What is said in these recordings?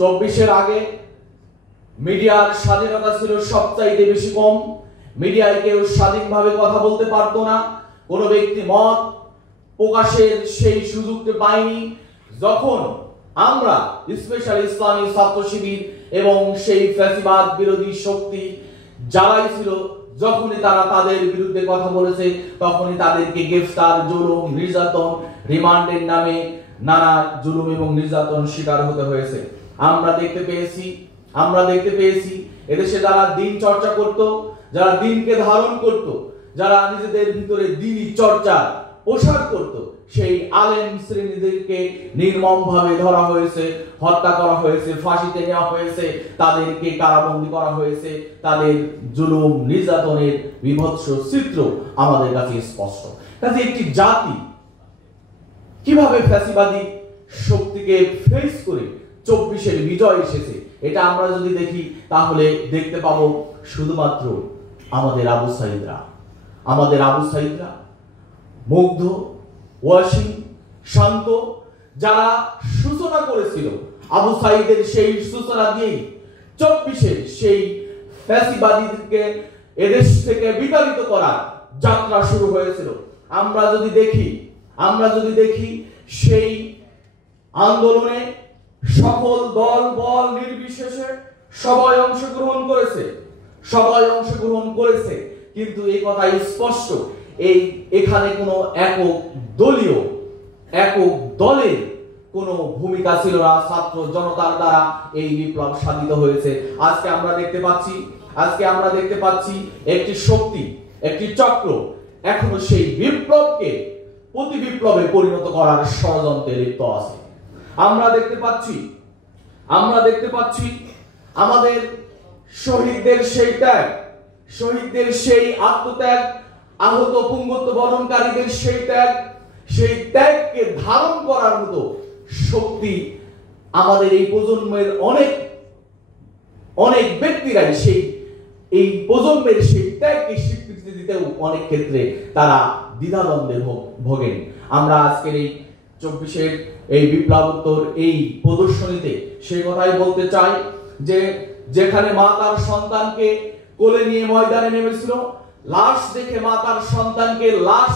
24-এর আগে মিডিয়ার স্বাধীনতা ছিল সবচাইতে বেশি কম। মিডিয়ায় কেউ স্বাধীনভাবে কথা বলতে পারতো না, কোনো ব্যক্তি মত প্রকাশের সেই সুযোগটা পায়নি। যখন আমরা স্পেশালি ইসলামী ছাত্র শিবির এবং সেই ফ্যাসিবাদ বিরোধী শক্তি যারাই ছিল, যখনই তারা তাদের বিরুদ্ধে কথা বলেছে তখনই তাদেরকে গ্রেফতার, জুলুম, নির্যাতন, রিমান্ডের নামে নানা জুলুম এবং নির্যাতন শিকার হতে হয়েছে। আমরা দেখতে পেয়েছি এদেশে যারা দিন চর্চা করত, যারা দিনকে ধারণ করত, যারা নিজেদের ভিতরে দিনই চর্চা প্রসার করত, সেই আলেম শ্রেণীদেরকে নির্মমভাবে ধরা হয়েছে, হত্যা করা হয়েছে, ফাঁসিতে নেওয়া হয়েছে, তাদেরকে কারাবন্দী করা হয়েছে। তাদের জুলুম নির্যাতনের বিভৎস চিত্র আমাদের কাছে স্পষ্ট। কাজে একটি জাতি কিভাবে ফ্যাসিবাদী শক্তিকে ফেস করে 24-এর বিজয় এসেছে, এটা আমরা যদি দেখি তাহলে দেখতে পাবো শুধুমাত্র আমাদের আবু সাইদরা মুগ্ধ, ওয়াসিম, শান্ত, যারা সূচনা করেছিল আবু সাইদের সেই সূচনা দিয়েই 24-এর সেই ফ্যাসিবাদীদেরকে এদেশ থেকে বিতাড়িত করার যাত্রা শুরু হয়েছিল। আমরা যদি দেখি সেই আন্দোলনে সকল দল বল নির্বিশেষে সবাই অংশগ্রহণ করেছে, কিন্তু এই কথা স্পষ্ট, এখানে কোনো একক দলের কোনো ভূমিকা ছিল না। ছাত্র জনতার দ্বারা এই বিপ্লব সাধিত হয়েছে। আজকে আমরা দেখতে পাচ্ছি একটি শক্তি, একটি চক্র এখনো সেই বিপ্লবকে প্রতি বিপ্লবে পরিণত করার ষড়যন্ত্রে লিপ্ত আছে। আমরা দেখতে পাচ্ছি আমাদের শহীদদের সেই আত্মত্যাগ, আহত পুঙ্গত্ব বরণকারীদের সেই ত্যাগকে ধারণ করার মতো শক্তি আমাদের এই প্রজন্মের অনেক ব্যক্তিরাই এই প্রজন্মের সেই ত্যাগকে স্বীকৃতি দিতেও অনেক ক্ষেত্রে তারা দ্বিধাদ্বন্দ্বে ভোগেন। আমরা আজকের এই 24-এর এই বিপ্লবোত্তর এই প্রদর্শনীতে সেই কথাই বলতে চাই যে যেখানে মা তার সন্তানকে কোলে নিয়ে ময়দানে নেমেছিল, লাশ দেখে মা তার সন্তানকে লাশ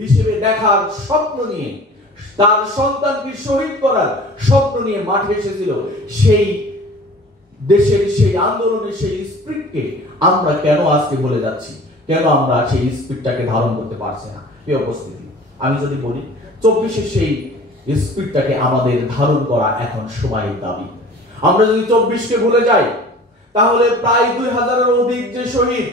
হিসেবে দেখার স্বপ্ন নিয়ে, তার সন্তানকে শহীদ করার স্বপ্ন নিয়ে মাঠে এসেছিল, সেই দেশের সেই আন্দোলনের সেই স্পিরিটকে আমরা কেন আজকে বলে যাচ্ছি? কেন আমরা সেই স্পিরিটটাকে ধারণ করতে পারছি না? এই উপস্থিতি আমি যদি বলি 24-এর সেই স্পিরিটটাকে আমাদের ধারণ করা এখন সময়ের দাবি। আমরা যদি 24-কে ভুলে যাই তাহলে প্রায় 2000-এর অধিক যে শহীদ,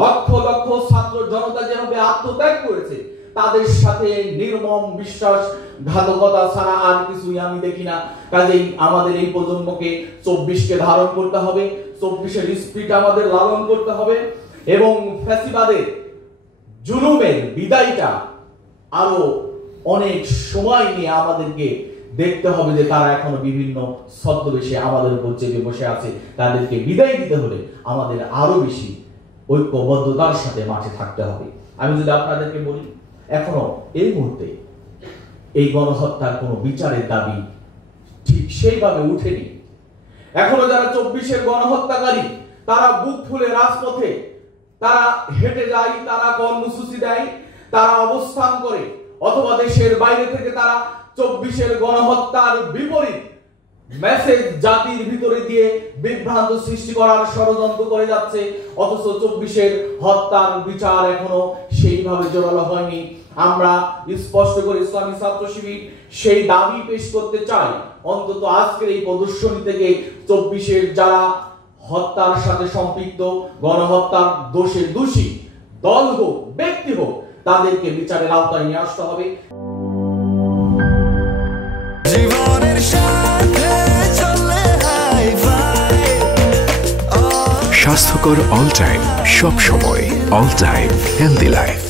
লক্ষ লক্ষ ছাত্র জনতা যেভাবে আত্মত্যাগ করেছে, তাদের সাথে নির্মম বিশ্বাসঘাতকতা ছাড়া আর কিছুই আমি দেখি না। কাজেই আমাদের এই প্রজন্মকে 24-কে ধারণ করতে হবে, 24-এর স্পিরিট আমাদের লালন করতে হবে এবং ফ্যাসিবাদের জুলুমের বিদায়টা আরো অনেক সময় নিয়ে আমাদেরকে দেখতে হবে যে তারা এখনো বিভিন্ন ছদ্মবেশে আমাদের উপর চেপে বসে আছে। তাদেরকে বিদায় দিতে হলে আমাদের আরো বেশি ঐক্যবদ্ধতার সাথে মাঠে থাকতে হবে। আমি যদি আপনাদেরকে বলি, এখনো এই মুহূর্তে এই গণহত্যার কোনো বিচারের দাবি ঠিক সেইভাবে উঠেনি। এখনো যারা 24-এর গণহত্যাকারী, তারা বুক ফুলে রাজপথে তারা হেঁটে যায়, তারা কর্মসূচি দেয়, তারা অবস্থান করে, অথবা দেশের বাইরে থেকে তারা 24-এর গণহত্যার বিপরীত মেসেজ জাতির ভিতরে দিয়ে বিভ্রান্ত সৃষ্টি করার ষড়যন্ত্র করে যাচ্ছে। অথচ 24-এর হত্যার বিচার এখনো সেইভাবে জোরালো হয়নি। আমরা স্পষ্ট করে ইসলামী ছাত্র শিবির সেই দাবি পেশ করতে চাই, অন্তত আজকের এই প্রদর্শনী থেকে 24-এর যারা হত্যার সাথে সম্পৃক্ত, গণহত্যার দোষে দোষী দল হোক, ব্যক্তি হোক, তাদেরকে বিচারের আওতায় নিয়ে আসতে হবে। স্বাস্থ্যকর অল টাইম, সব সময় অল টাইম হেলদি লাইফ।